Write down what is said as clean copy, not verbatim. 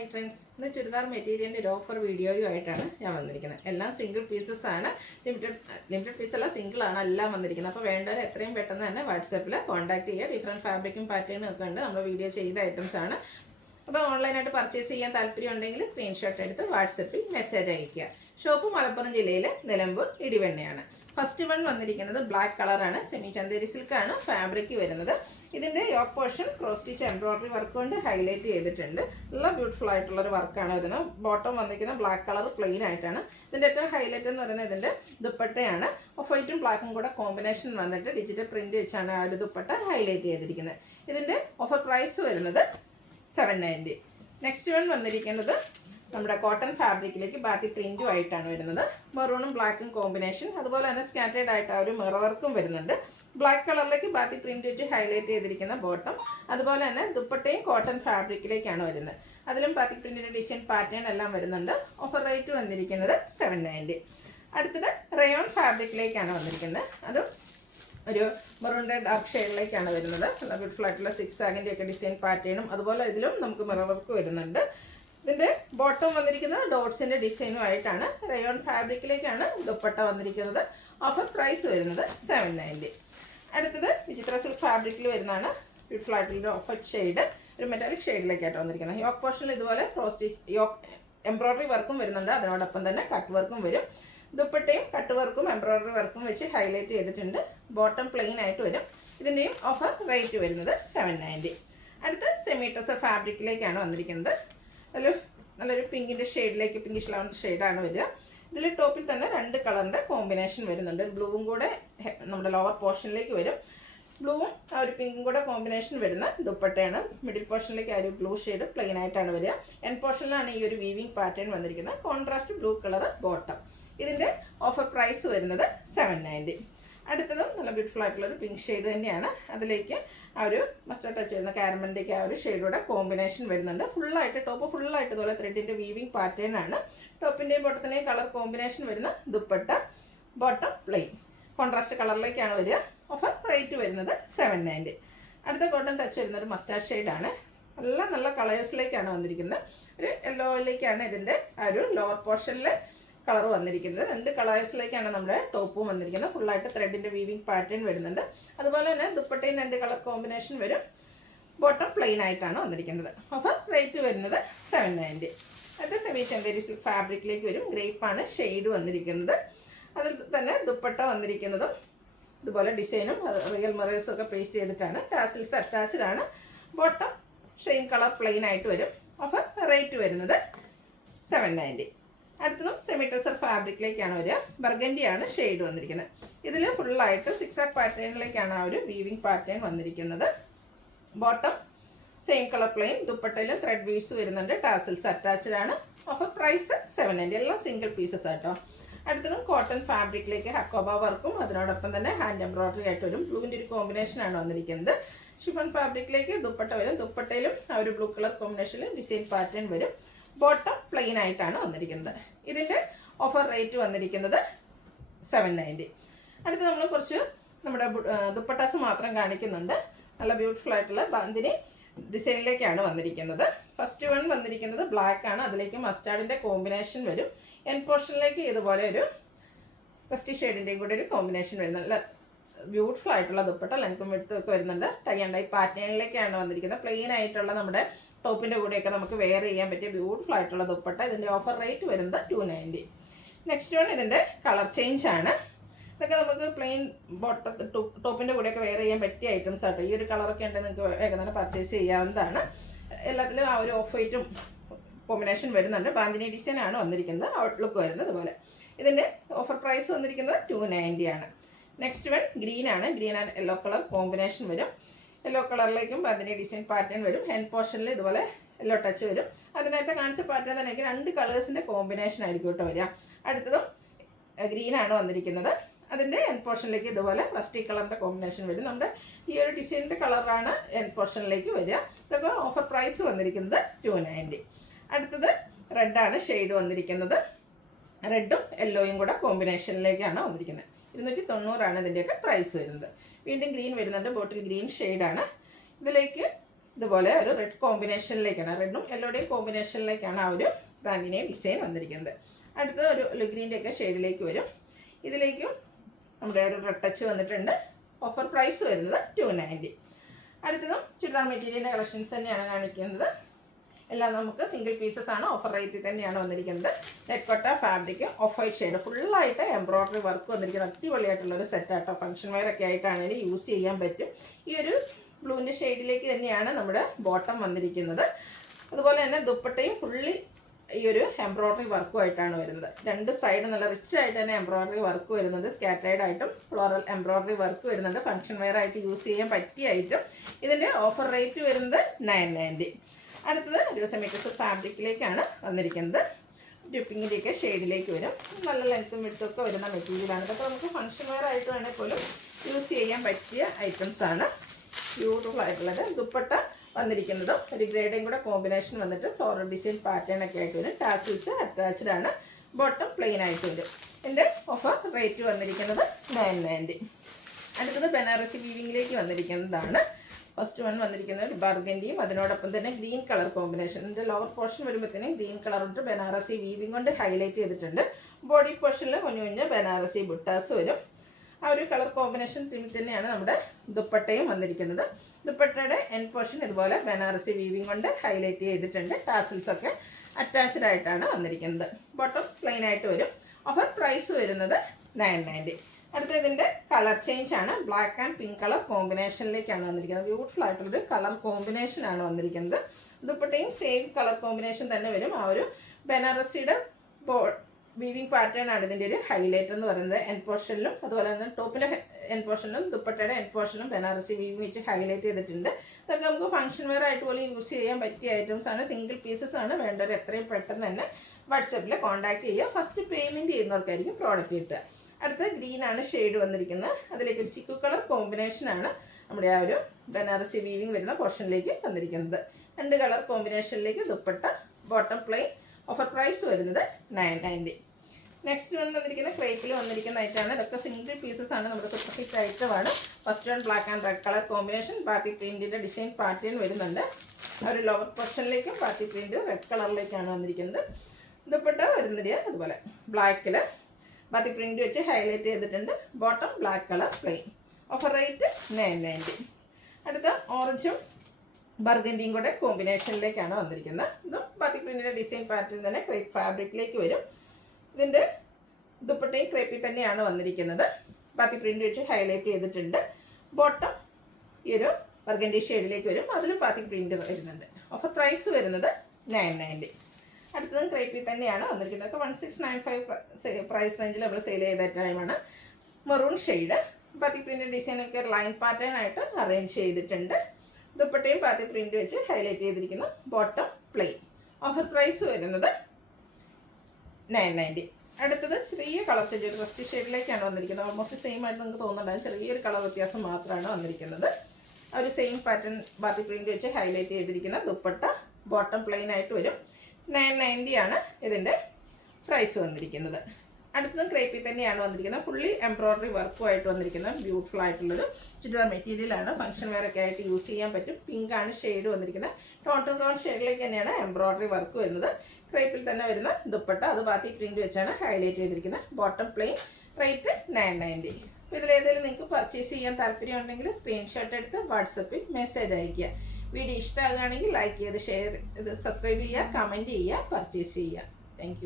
Hi friends, ഇന്ന് ചുരിദാർ മെറ്റീരിയലിൻ്റെ ഒരു ഓഫർ വീഡിയോയുമായിട്ടാണ് ഞാൻ വന്നിരിക്കുന്നത്. എല്ലാം സിംഗിൾ പീസസ് ആണ്, ലിമിറ്റഡ് പീസല്ല, സിംഗിൾ ആണ് എല്ലാം വന്നിരിക്കുന്നത്. അപ്പോൾ വേണ്ടവർ എത്രയും പെട്ടെന്ന് തന്നെ വാട്സാപ്പിൽ കോൺടാക്ട് ചെയ്യുക. ഡിഫറെൻറ്റ് ഫാബ്രിക്കും പാറ്റേണും ഒക്കെ ഉണ്ട്, നമ്മൾ വീഡിയോ ചെയ്ത ഐറ്റംസ് ആണ്. അപ്പോൾ ഓൺലൈനായിട്ട് പർച്ചേസ് ചെയ്യാൻ താല്പര്യം ഉണ്ടെങ്കിൽ സ്ക്രീൻഷോട്ട് എടുത്ത് വാട്സപ്പിൽ മെസ്സേജ് അയയ്ക്കുക. ഷോപ്പ് മലപ്പുറം ജില്ലയിൽ നിലമ്പൂർ ഇടിവെണ്ണയാണ്. ഫസ്റ്റ് വൺ വന്നിരിക്കുന്നത് ബ്ലാക്ക് കളറാണ്, സെമി ചന്തേരി സിൽക്കാണ് ഫാബ്രിക് വരുന്നത്. ഇതിൻ്റെ yoke portion cross stitch embroidery work കൊണ്ട് ഹൈലൈറ്റ് ചെയ്തിട്ടുണ്ട്. നല്ല ബ്യൂട്ടിഫുൾ ആയിട്ടുള്ളൊരു വർക്കാണ് വരുന്നത്. ബോട്ടം വന്നിരിക്കുന്നത് ബ്ലാക്ക് കളർ പ്ലെയിൻ ആയിട്ടാണ്. ഇതിൻ്റെ ഏറ്റവും ഹൈലൈറ്റ് എന്ന് പറയുന്നത് ഇതിൻ്റെ ദുപ്പട്ടയാണ്. ഓഫ് വൈറ്റും ബ്ലാക്കും കൂടെ കോമ്പിനേഷൻ വന്നിട്ട് ഡിജിറ്റൽ പ്രിൻറ്റ് വെച്ചാണ് ആ ഒരു ദുപ്പട്ട ഹൈലൈറ്റ് ചെയ്തിരിക്കുന്നത്. ഇതിൻ്റെ ഓഫർ പ്രൈസ് വരുന്നത് 790. നെക്സ്റ്റ് വൺ വന്നിരിക്കുന്നത് നമ്മുടെ കോട്ടൺ ഫാബ്രിക്കിലേക്ക് ബാത്തി പ്രിൻറ്റും ആയിട്ടാണ് വരുന്നത്. മെറൂണും ബ്ലാക്കും കോമ്പിനേഷൻ, അതുപോലെ തന്നെ സ്കാറ്റേഡ് ആയിട്ട് ആ ഒരു മിറർ വർക്കും വരുന്നുണ്ട്. ബ്ലാക്ക് കളറിലേക്ക് ബാത്തി പ്രിൻറ്റ് വെച്ച് ഹൈലൈറ്റ് ചെയ്തിരിക്കുന്ന ബോട്ടം, അതുപോലെ തന്നെ ദുപ്പട്ടയും കോട്ടൺ ഫാബ്രിക്കിലേക്കാണ് വരുന്നത്. അതിലും ബാത്തി പ്രിൻറ്റിൻ്റെ ഡിസൈൻ പാറ്റേൺ എല്ലാം വരുന്നുണ്ട്. ഓഫർ റേറ്റ് വന്നിരിക്കുന്നത് 790. അടുത്തത് റയോൺ ഫാബ്രിക്കിലേക്കാണ് വന്നിരിക്കുന്നത്. അതും ഒരു മെറൂണിൻ്റെ ഡാർക്ക് ഷെയ്ഡിലേക്കാണ് വരുന്നത്. നല്ല ബ്യൂട്ടിഫുൾ ആയിട്ടുള്ള സിക്സ് ആഗിൻ്റെ ഒക്കെ ഡിസൈൻ പാറ്റേണും അതുപോലെ ഇതിലും നമുക്ക് മിറർ വർക്ക് വരുന്നുണ്ട്. ഇതിൻ്റെ ബോട്ടം വന്നിരിക്കുന്നത് ഡോട്ട്സിൻ്റെ ഡിസൈനും ആയിട്ടാണ്. റയോൺ ഫാബ്രിക്കിലേക്കാണ് ദുപ്പട്ട വന്നിരിക്കുന്നത്. ഓഫർ പ്രൈസ് വരുന്നത് 790. അടുത്തത് വിചിത്ര സിൽക്ക് ഫാബ്രിക്കിൽ വരുന്നതാണ്. ബ്യൂട്ടിഫുൾ ആയിട്ടുള്ള ഓഫർ ഷെയ്ഡ്, ഒരു മെറ്റാലിക് ഷെയ്ഡിലേക്കായിട്ട് വന്നിരിക്കുന്നത്. യോക്ക് പോർഷനിൽ ഇതുപോലെ ക്രോസ് സ്റ്റിച്ച് എംബ്രോയിഡറി വർക്കും വരുന്നുണ്ട്. അതിനോടൊപ്പം തന്നെ കട്ട് വർക്കും വരും. ദുപ്പട്ടയും കട്ട് വർക്കും എംബ്രോയിഡറി വർക്കും വെച്ച് ഹൈലൈറ്റ് ചെയ്തിട്ടുണ്ട്. ബോട്ടം പ്ലെയിൻ ആയിട്ട് വരും. ഇതിൻ്റെയും ഓഫർ റേറ്റ് വരുന്നത് 790. അടുത്ത സെമി ടസർ ഫാബ്രിക്കിലേക്കാണ് വന്നിരിക്കുന്നത്. അതിൽ നല്ലൊരു പിങ്കിൻ്റെ ഷെയ്ഡിലേക്ക്, പിങ്കിഷ് ലവൻഡർ ഷെയ്ഡാണ് വരിക. ഇതിൽ ടോപ്പിൽ തന്നെ രണ്ട് കളറിൻ്റെ കോമ്പിനേഷൻ വരുന്നുണ്ട്. ബ്ലൂവും കൂടെ നമ്മുടെ ലോവർ പോർഷനിലേക്ക് വരും. ബ്ലൂവും ആ ഒരു പിങ്കും കൂടെ കോമ്പിനേഷൻ വരുന്ന ദുപ്പട്ടയാണ്. മിഡിൽ പോർഷനിലേക്ക് ആ ഒരു ബ്ലൂ ഷെയ്ഡ് പ്ലെയിൻ ആയിട്ടാണ് വരിക. എൻ പോർഷനിലാണ് ഈ ഒരു വീവിങ് പാറ്റേൺ വന്നിരിക്കുന്നത്. Contrast blue colour bottom. ഇതിൻ്റെ ഓഫർ പ്രൈസ് വരുന്നത് 790. അടുത്തതും നല്ല ബ്യൂട്ടിഫുൾ ആയിട്ടുള്ളൊരു പിങ്ക് ഷെയ്ഡ് തന്നെയാണ്. അതിലേക്ക് ആ ഒരു മസ്റ്റർഡ് ടച്ച് വരുന്ന കാരമലിൻ്റെയൊക്കെ ആ ഒരു ഷെയ്ഡൂടെ കോമ്പിനേഷൻ വരുന്നുണ്ട്. ഫുള്ളായിട്ട് ടോപ്പ് ഫുള്ളായിട്ട് ഇതുപോലെ ത്രെഡിൻ്റെ വീവിങ് പാറ്റേൺ ആണ്. ടോപ്പിൻ്റെയും ബോട്ടത്തിൻ്റെയും കളർ കോമ്പിനേഷൻ വരുന്ന ദുപ്പട്ട, ബോട്ടം പ്ലെയിൻ, കോൺട്രാസ്റ്റ് കളറിലേക്കാണ് വരിക. ഓഫർ റേറ്റ് വരുന്നത് 790. അടുത്ത കോട്ടൺ ടച്ച് വരുന്നൊരു മസ്റ്റാർഡ് ഷെയ്ഡാണ്. നല്ല കളേഴ്സിലേക്കാണ് വന്നിരിക്കുന്നത്. ഒരു യെല്ലോയിലേക്കാണ് ഇതിൻ്റെ ആ ഒരു ലോവർ പോർഷനിൽ കളർ വന്നിരിക്കുന്നത്. രണ്ട് കളേഴ്സിലേക്കാണ് നമ്മുടെ ടോപ്പും വന്നിരിക്കുന്നത്. ഫുള്ളായിട്ട് ത്രെഡിൻ്റെ വീവിങ് പാറ്റേൺ വരുന്നുണ്ട്. അതുപോലെ തന്നെ ദുപ്പട്ടയും രണ്ട് കളർ കോമ്പിനേഷൻ വരും. ബോട്ടം പ്ലെയിൻ ആയിട്ടാണ് വന്നിരിക്കുന്നത്. ഓഫർ റേറ്റ് വരുന്നത് 790. അത് സെമി ചന്തേരി സിൽക്ക് ഫാബ്രിക്കിലേക്ക് വരും. ഗ്രേപ്പാണ് ഷെയ്ഡ് വന്നിരിക്കുന്നത്. അതിൽ തന്നെ ദുപ്പട്ട വന്നിരിക്കുന്നതും ഇതുപോലെ ഡിസൈനും റിയൽ മിറേഴ്സും ഒക്കെ പേസ്റ്റ് ചെയ്തിട്ടാണ്. ടാസിൽസ് അറ്റാച്ച്ഡ് ആണ്. ബോട്ടം ഷെയിം കളർ പ്ലെയിൻ ആയിട്ട് വരും. ഓഫർ റേറ്റ് വരുന്നത് 790. അടുത്തതും സെമി ടസർ ഫാബ്രിക്കിലേക്കാണ് വരിക. ബർഗൻഡിയാണ് ഷെയ്ഡ് വന്നിരിക്കുന്നത്. ഇതിൽ ഫുള്ളായിട്ട് സിക്സാക് പാറ്റേണിലേക്കാണ് ആ ഒരു വീവിങ് പാറ്റേൺ വന്നിരിക്കുന്നത്. ബോട്ടം സെയിം കളർ പ്ലെയിൻ, ദുപ്പട്ടയിൽ ത്രെഡ് വീവ്സ് വരുന്നുണ്ട്. ടാസിൽസ് അറ്റാച്ച്ഡ് ആണ്. Offer price 790. എല്ലാം സിംഗിൾ പീസസ് ആട്ടോ. അടുത്തതും കോട്ടൺ ഫാബ്രിക്കിലേക്ക് ഹക്കോബ വർക്കും അതിനോടൊപ്പം തന്നെ ഹാൻഡ് എംബ്രോയിഡറി ആയിട്ട് വരും. ബ്ലൂവിൻ്റെ ഒരു കോമ്പിനേഷനാണ് വന്നിരിക്കുന്നത്. ഷിഫൺ ഫാബ്രിക്കിലേക്ക് ദുപ്പട്ട വരും. ദുപ്പട്ടയിലും ആ ഒരു ബ്ലൂ കളർ കോമ്പിനേഷനിൽ ഡിസൈൻ പാറ്റേൺ വരും. ബോട്ടം പ്ലെയിൻ ആയിട്ടാണ് വന്നിരിക്കുന്നത്. ഇതിൻ്റെ ഓഫർ റേറ്റ് വന്നിരിക്കുന്നത് 790. അടുത്ത് നമ്മൾ കുറച്ച് നമ്മുടെ ദുപ്പട്ടാസ് മാത്രം കാണിക്കുന്നുണ്ട്. നല്ല ബ്യൂട്ടിഫുൾ ആയിട്ടുള്ള ബാന്തിനി ഡിസൈനിലേക്കാണ് വന്നിരിക്കുന്നത്. ഫസ്റ്റ് വൺ വന്നിരിക്കുന്നത് ബ്ലാക്ക് ആണ്. അതിലേക്ക് മസ്റ്റാർഡിൻ്റെ കോമ്പിനേഷൻ വരും. എൻ പോർഷനിലേക്ക് ഇതുപോലെ ഒരു കസ്റ്റി ഷെയ്ഡിൻ്റെയും കൂടെ ഒരു കോമ്പിനേഷൻ വരുന്നത്. നല്ല ബ്യൂട്ടിഫുൾ ആയിട്ടുള്ള ദുപ്പട്ട, ലെങ്ത്തും വിഡ്ത്തും ഒക്കെ വരുന്നുണ്ട്. ടൈ ആൻഡ് ഡൈ പാറ്റേണിലേക്കാണ് വന്നിരിക്കുന്നത്. പ്ലെയിൻ ആയിട്ടുള്ള നമ്മുടെ ടോപ്പിൻ്റെ കൂടെയൊക്കെ നമുക്ക് വെയർ ചെയ്യാൻ പറ്റിയ ബ്യൂട്ടിഫുൾ ആയിട്ടുള്ള ദുപ്പട്ട. ഇതിൻ്റെ ഓഫർ റേറ്റ് വരുന്നത് 290. നെക്സ്റ്റ് വൺ ഇതിൻ്റെ കളർ ചേഞ്ച് ആണ്. ഇതൊക്കെ നമുക്ക് പ്ലെയിൻ ടോപ്പിൻ്റെ കൂടെയൊക്കെ വെയർ ചെയ്യാൻ പറ്റിയ ഐറ്റംസ് ആട്ടോ. ഈ ഒരു കളറൊക്കെ ഉണ്ടെങ്കിൽ നിങ്ങൾക്ക് വേഗം തന്നെ പർച്ചേസ് ചെയ്യാവുന്നതാണ്. എല്ലാത്തിലും ആ ഒരു ഓഫ് വൈറ്റും കോമ്പിനേഷൻ വരുന്നുണ്ട്. ബാന്തിനി ഡിസൈൻ ആണ് വന്നിരിക്കുന്നത്. ഔട്ട്ലുക്ക് വരുന്നത് ഇതുപോലെ. ഇതിൻ്റെ ഓഫർ പ്രൈസ് വന്നിരിക്കുന്നത് 290 ആണ്. നെക്സ്റ്റ് വൺ ഗ്രീൻ ആണ്. Green and yellow colour combination വരും. യെല്ലോ കളറിലേക്കും അതിൻ്റെ ഡിസൈൻ പാറ്റേൺ വരും. ഹാൻഡ് പോർഷനിൽ ഇതുപോലെ യെല്ലോ ടച്ച് വരും. അതിനകത്ത് കാണിച്ച പാറ്റേൺ തന്നെ രണ്ട് കളേഴ്സിൻ്റെ കോമ്പിനേഷൻ ആയിരിക്കും കേട്ടോ വരിക. അടുത്തതും ഗ്രീനാണ് വന്നിരിക്കുന്നത്. അതിൻ്റെ എൻഡ് പോർഷനിലേക്ക് ഇതുപോലെ റസ്റ്റി കളറിൻ്റെ കോമ്പിനേഷൻ വരും. നമ്മുടെ ഈ ഒരു ഡിസൈനിൻ്റെ കളറാണ് എൻഡ് പോർഷനിലേക്ക് വരിക. ഇതൊക്കെ ഓഫർ പ്രൈസ് വന്നിരിക്കുന്നത് 290. അടുത്തത് റെഡാണ് ഷെയ്ഡ് വന്നിരിക്കുന്നത്. റെഡും യെല്ലോയും കൂടെ കോമ്പിനേഷനിലേക്കാണ് വന്നിരിക്കുന്നത്. 290 ഇതിൻ്റെയൊക്കെ പ്രൈസ് വരുന്നത്. വീണ്ടും ഗ്രീൻ വരുന്നുണ്ട്. ബോട്ടിൽ ഗ്രീൻ ഷെയ്ഡാണ്. ഇതിലേക്ക് ഇതുപോലെ ഒരു റെഡ് കോമ്പിനേഷനിലേക്കാണ്, റെഡും യെല്ലോയുടെയും കോമ്പിനേഷനിലേക്കാണ് ആ ഒരു ബാങ്കിനെയും ഡിസൈൻ വന്നിരിക്കുന്നത്. അടുത്തത് ഒരു ഗ്രീൻ്റെയൊക്കെ ഷെയ്ഡിലേക്ക് വരും. ഇതിലേക്കും നമ്മുടെ ഒരു റെഡ് ടച്ച് വന്നിട്ടുണ്ട്. ഓഫർ പ്രൈസ് വരുന്നത് 290. അടുത്തതും ചുരിദാർ മെറ്റീരിയലിൻ്റെ കളക്ഷൻസ് തന്നെയാണ് കാണിക്കുന്നത്. എല്ലാം നമുക്ക് സിംഗിൾ പീസസ് ആണ്, ഓഫർ റേറ്റിൽ തന്നെയാണ് വന്നിരിക്കുന്നത്. നെറ്റ്കോട്ട ഫാബ്രിക് ഓഫ് വൈറ്റ് ഷെയ്ഡ് ഫുള്ളായിട്ട് എംബ്രോയ്ഡറി വർക്ക് വന്നിരിക്കുന്നത്. അടിപൊളിയായിട്ടുള്ളൊരു സെറ്റാട്ടോ. ഫംഗ്ഷൻ വെയർ ഒക്കെ ആയിട്ടാണെങ്കിൽ യൂസ് ചെയ്യാൻ പറ്റും. ഈ ഒരു ബ്ലൂവിൻ്റെ ഷെയ്ഡിലേക്ക് തന്നെയാണ് നമ്മുടെ ബോട്ടം വന്നിരിക്കുന്നത്. അതുപോലെ തന്നെ ദുപ്പട്ടയും ഫുള്ളി ഈ ഒരു എംബ്രോയ്ഡറി വർക്കുമായിട്ടാണ് വരുന്നത്. രണ്ട് സൈഡ് നല്ല റിച്ച് ആയിട്ട് തന്നെ എംബ്രോയ്ഡറി വർക്ക് വരുന്നുണ്ട്. സ്കാറ്റേർഡ് ആയിട്ടും ഫ്ലോറൽ എംബ്രോയ്ഡറി വർക്ക് വരുന്നുണ്ട്. ഫംഗ്ഷൻ വെയർ ആയിട്ട് യൂസ് ചെയ്യാൻ പറ്റിയ ഐറ്റം. ഇതിൻ്റെ ഓഫർ റേറ്റ് വരുന്നത് 990. അടുത്തത് ഒരു സെമിറ്റിസ് ഫാബ്രിക്കിലേക്കാണ് വന്നിരിക്കുന്നത്. ഡ്യൂപ്പിങ്ങിൻ്റെയൊക്കെ ഷെയ്ഡിലേക്ക് വരും. നല്ല ലെങ്ത്തും വിഡ്ത്തും വരുന്ന മെറ്റീരിയലാണ്. ഇതൊക്കെ നമുക്ക് ഫംഗ്ഷൻ വെയർ ആയിട്ട് വേണമെങ്കിൽ പോലും യൂസ് ചെയ്യാൻ പറ്റിയ ഐറ്റംസാണ്. ബ്യൂട്ടിഫുൾ ആയിട്ടുള്ളത്. ദുപ്പട്ട വന്നിരിക്കുന്നതും ഒരു ഗ്രേഡും കൂടെ കോമ്പിനേഷൻ വന്നിട്ട് ഫ്ലോറൽ ഡിസൈൻ പാറ്റേൺ ഒക്കെ ആയിട്ട് വരും. ടാസിൽസ് അറ്റാച്ച്ഡ് ആണ്. ബോട്ടം പ്ലെയിൻ ആയിട്ട് വരും. ഇതിൻ്റെ ഓഫർ റേറ്റ് വന്നിരിക്കുന്നത് 990. അടുത്തത് ബനാറസി വീവിങ്ങിലേക്ക് വന്നിരിക്കുന്നതാണ്. ഫസ്റ്റ് വൺ വന്നിരിക്കുന്നത് ഒരു ബർഗൻഡിയും അതിനോടൊപ്പം തന്നെ ഗ്രീൻ കളർ കോമ്പിനേഷൻ. ഇതിൻ്റെ ലോവർ പോർഷൻ വരുമ്പോഴത്തേനും ഗ്രീൻ കളർ കൊണ്ട് ബനാറസി വീവിങ് കൊണ്ട് ഹൈലൈറ്റ് ചെയ്തിട്ടുണ്ട്. ബോഡി പോർഷനിൽ കുഞ്ഞു ബനാറസി ബുട്ടാസ് വരും. ആ ഒരു കളർ കോമ്പിനേഷൻ ടീമിൽ തന്നെയാണ് നമ്മുടെ ദുപ്പട്ടയും വന്നിരിക്കുന്നത്. ദുപ്പട്ടയുടെ എൻ പോർഷൻ ഇതുപോലെ ബനാറസി വീവിങ് കൊണ്ട് ഹൈലൈറ്റ് ചെയ്തിട്ടുണ്ട്. ടാസിൽസൊക്കെ അറ്റാച്ച്ഡ് ആയിട്ടാണ് വന്നിരിക്കുന്നത്. ബോട്ടം പ്ലെയിൻ ആയിട്ട് വരും. ഓഫർ പ്രൈസ് വരുന്നത് 990. അടുത്ത ഇതിൻ്റെ കളർ ചേഞ്ച് ആണ്. ബ്ലാക്ക് ആൻഡ് പിങ്ക് കളർ കോമ്പിനേഷനിലേക്കാണ് വന്നിരിക്കുന്നത്. ബ്യൂട്ടിഫുൾ ആയിട്ടുള്ളൊരു കളർ കോമ്പിനേഷനാണ് വന്നിരിക്കുന്നത്. ദുപ്പട്ടയും സെയിം കളർ കോമ്പിനേഷൻ തന്നെ വരും. ആ ഒരു ബനാറസിയുടെ വീവിങ് പാറ്റേൺ ആണ് ഇതിൻ്റെ ഒരു ഹൈലൈറ്റ് എന്ന് പറയുന്നത്. എൻ പോർഷനിലും അതുപോലെ തന്നെ ടോപ്പിൻ്റെ എൻ പോർഷനിലും ദുപ്പട്ടയുടെ എൻ പോർഷനിലും ബനാറസി വീവിങ് വെച്ച് ഹൈലൈറ്റ് ചെയ്തിട്ടുണ്ട്. ഇതൊക്കെ നമുക്ക് ഫംഗ്ഷൻ വെയർ ആയിട്ട് പോലും യൂസ് ചെയ്യാൻ പറ്റിയ ഐറ്റംസ് ആണ്. സിംഗിൾ പീസസ് ആണ്. വേണ്ടവർ എത്രയും പെട്ടെന്ന് തന്നെ വാട്സാപ്പിൽ കോൺടാക്ട് ചെയ്യുക. ഫസ്റ്റ് പേയ്മെൻറ്റ് ചെയ്യുന്നവർക്കായിരിക്കും പ്രോഡക്റ്റ് കിട്ടുക. അടുത്ത ഗ്രീൻ ആണ് ഷെയ്ഡ് വന്നിരിക്കുന്നത്. അതിലേക്ക് ഒരു ചിക്കു കളർ കോമ്പിനേഷനാണ് നമ്മുടെ ആ ഒരു ബനാറസി വീവിങ് വരുന്ന പോർഷനിലേക്ക് വന്നിരിക്കുന്നത്. രണ്ട് കളർ കോമ്പിനേഷനിലേക്ക് dupatta, bottom plain. Offer price വരുന്നത് 990. നെക്സ്റ്റ് വന്നിരിക്കുന്ന ക്രേപ്പിൽ വന്നിരിക്കുന്ന ഐറ്റമാണ്. ഇതൊക്കെ സിംഗിൾ പീസസ് ആണ്. നമ്മുടെ സൂപ്പർ ഹിറ്റ് ഐറ്റമാണ്. First one black and red colour combination. ബാത്തി പ്രിൻറ്റിൻ്റെ ഡിസൈൻ പാറ്റേൺ വരുന്നുണ്ട്. ആ ഒരു ലോവർ പോർഷനിലേക്കും ബാത്തി പ്രിൻറ്റ് റെഡ് കളറിലേക്കാണ് വന്നിരിക്കുന്നത്. ദുപ്പട്ട വരുന്നത് അതുപോലെ ബ്ലാക്കിൽ ബാത്തി പ്രിൻറ്റ് വെച്ച് ഹൈലൈറ്റ് ചെയ്തിട്ടുണ്ട്. Bottom black colour plain. Offer rate 990. അടുത്ത ഓറഞ്ചും ബർഗൻഡിയും കൂടെ കോമ്പിനേഷനിലേക്കാണ് വന്നിരിക്കുന്നത്. ഇതും ബാത്തി പ്രിൻറ്റിൻ്റെ ഡിസൈൻ പാറ്റേൺ തന്നെ ക്രേപ്പ് ഫാബ്രിക്കിലേക്ക് വരും. ഇതിൻ്റെ ദുപ്പട്ടയും ക്രേപ്പിൽ തന്നെയാണ് വന്നിരിക്കുന്നത്. ബാത്തി പ്രിൻറ്റ് വെച്ച് ഹൈലൈറ്റ് ചെയ്തിട്ടുണ്ട്. ബോട്ടം ഈ ഒരു ബർഗൻഡി ഷെയ്ഡിലേക്ക് വരും. അതിലും ബാത്തി പ്രിൻറ്റ് വരുന്നുണ്ട്. ഓഫർ പ്രൈസ് വരുന്നത് 990. അടുത്തതും ക്രേപ്പിൽ തന്നെയാണ് വന്നിരിക്കുന്നത്. ഒക്കെ 1695 പ്രൈസ് റേഞ്ചിൽ നമ്മൾ സെയിൽ ചെയ്ത ടൈമാണ്. മെറൂൺ ഷെയ്ഡ് ബാത്തി പ്രിൻറ്റ് ഡിസൈനൊക്കെ ലൈൻ പാറ്റേൺ ആയിട്ട് അറേഞ്ച് ചെയ്തിട്ടുണ്ട്. ദുപ്പട്ടയും ബാത്തി പ്രിൻറ്റ് വെച്ച് ഹൈലൈറ്റ് ചെയ്തിരിക്കുന്നു. Bottom plain. ഓഫർ പ്രൈസ് വരുന്നത് 990. അടുത്തത് ചെറിയ കളർ ചേഞ്ച്, ഒരു റസ്റ്റ് ഷെയ്ഡിലേക്കാണ് വന്നിരിക്കുന്നത്. ഓൾമോസ്റ്റ് സെയിം ആയിട്ട് നിങ്ങൾക്ക് തോന്നുന്നുണ്ടാകും. ചെറിയൊരു കളർ വ്യത്യാസം മാത്രമാണ് വന്നിരിക്കുന്നത്. ആ ഒരു സെയിം പാറ്റേൺ ബാത്തി പ്രിൻറ്റ് വെച്ച് ഹൈലൈറ്റ് ചെയ്തിരിക്കുന്ന ദുപ്പട്ട, ബോട്ടം പ്ലെയിൻ ആയിട്ട് വരും. 990 ആണ് ഇതിൻ്റെ പ്രൈസ് വന്നിരിക്കുന്നത്. അടുത്തതും ക്രേപ്പിൽ തന്നെയാണ് വന്നിരിക്കുന്നത്. ഫുള്ളി എംബ്രോയ്ഡറി വർക്കുമായിട്ട് വന്നിരിക്കുന്ന ബ്യൂട്ടിഫുൾ ആയിട്ടുള്ളൊരു ചുരിദാർ മെറ്റീരിയലാണ്. ഫംഗ്ഷൻ വെയർ ഒക്കെ ആയിട്ട് യൂസ് ചെയ്യാൻ പറ്റും. പിങ്ക് ആണ് ഷെയ്ഡ് വന്നിരിക്കുന്നത്. ടോൺ ടു ടോൺ ഷെയ്ഡിലേക്ക് തന്നെയാണ് എംബ്രോയ്ഡറി വർക്ക് വരുന്നത്. ക്രേപ്പിൽ തന്നെ വരുന്ന ദുപ്പട്ട, അത് ബാത്തി പ്രിൻറ്റ് വെച്ചാണ് ഹൈലൈറ്റ് ചെയ്തിരിക്കുന്നത്. Bottom plain. റേറ്റ് 990. അപ്പോൾ ഇതിലേതെങ്കിലും നിങ്ങൾക്ക് പർച്ചേസ് ചെയ്യാൻ താല്പര്യമുണ്ടെങ്കിൽ സ്ക്രീൻഷോട്ട് എടുത്ത് വാട്സപ്പിൽ മെസ്സേജ് അയയ്ക്കുക. വീഡിയോ ഇഷ്ടമാകുകയാണെങ്കിൽ ലൈക്ക് ചെയ്ത് ഷെയർ ഇത് സബ്സ്ക്രൈബ് ചെയ്യുക, കമൻറ്റ് ചെയ്യുക, പർച്ചേസ് ചെയ്യുക. താങ്ക്